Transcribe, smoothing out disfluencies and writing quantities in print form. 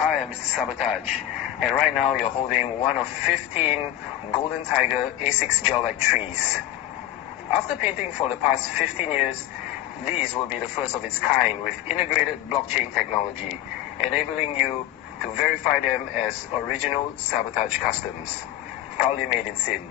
Hi, I'm Mr. Sabotage, and right now you're holding one of 15 Golden Tiger A6 gel-like trees. After painting for the past 15 years, these will be the first of its kind with integrated blockchain technology, enabling you to verify them as original Sabotage customs, proudly made in Sin.